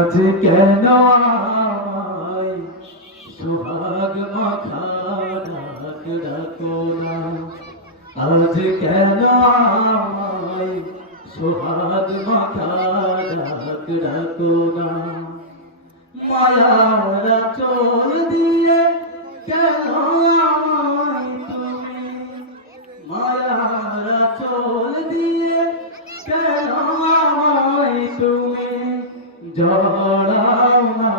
আজ কেন আমায় সোহাগ মাখা ডাক ডাকো না, আজ কেন আমায় সোহাগ মাখা ডাক ডাকো না। মায়ার আঁচল দিয়ে কেন আমায় তুমি, মায়ার আঁচল দিয়ে কেন আমায় তুমি জড়াও না।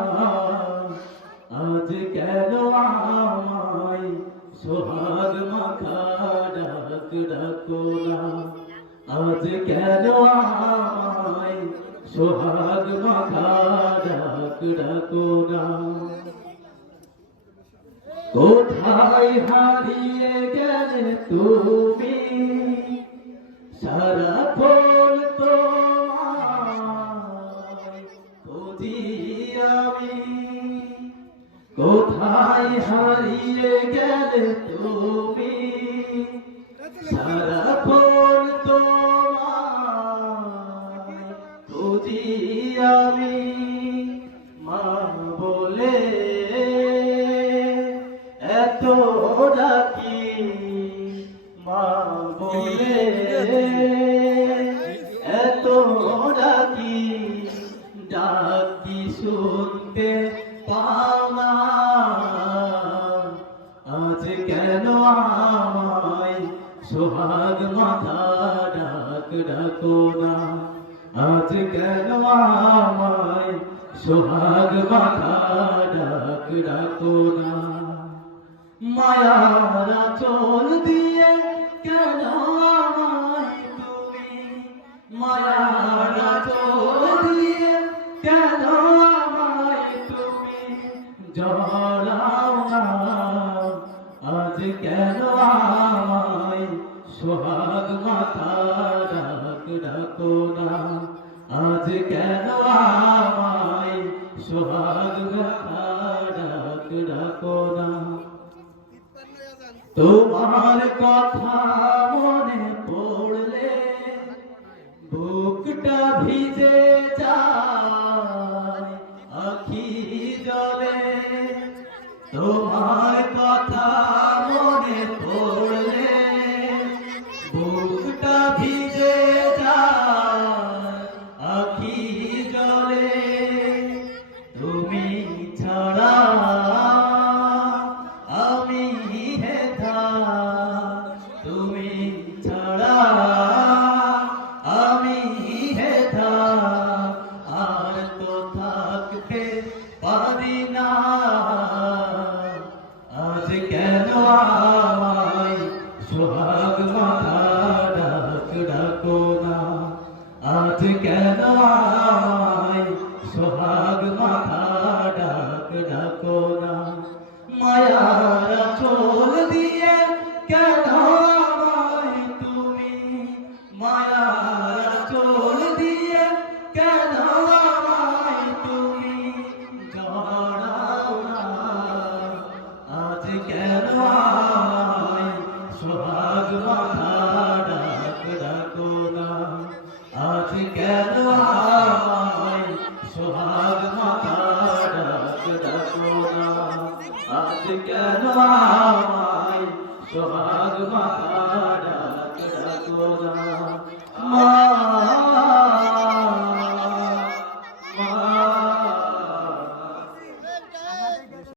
আজ কেন আমায় সোহাগ মাখা ডাক ডাকো না, আজ কেন আমায় সোহাগ মাখা ডাক ডাকো না। কোথায় হারিয়ে গেলে তুমি, সারাক্ষণ তোমায় খুঁজি আমি। কোথায় হারিয়ে গেলে তুমি, সারাক্ষণ তোমায় খুঁজি আমি। মা বলে এত ডাকি, মা বলে এত ডাকি, ডাকি শুনতে পাও না। আজ কেন আমায় সোহাগ মাখা ডাক ডাকো না, আজ কেন আমায় সোহাগ মাখা ডাক ডাকো না। মায়ার আঁচল দিয়ে কেন আমায় তুমি, মায়ার আঁচল দিয়ে কেন আমায় তুমি জড়াও না। আজ কেন আমায় সোহাগ মাখা ডাক ডাকো না, আজ কেন আমায় সোহাগ মাখা ডাক ডাকো না। তোমার কথা মনে পড়লে বুকটা ভিজে যায় আখি জলে। তোমার কথা মনে পড়লে বুকটা ভিজে যায় আখি জলে। তুমি ছাড়া আমি হেথা, তুমি ছাড়া আমি হেথা, আর তো থাকতে পারি না। আজ কেন আমায় সোহাগ মাখা ডাক ডাকো না, আজ কেন আমায় সোহাগ মাখা ডাক ডাকো না। মায়ার আঁচল দিয়ে কেন আমায় তুমি, মায়ার আঁচল দিয়ে কেন আমায় তুমি জড়াও না। আজ কেন আমায় সোহাগ মাখা ডাক ডাকো না, আজ কেন আমায় সোহাগ মাখা ডাক ডাকো না। আজ কেন আমায় সোহাগ মাখা ডাক ডাকো না।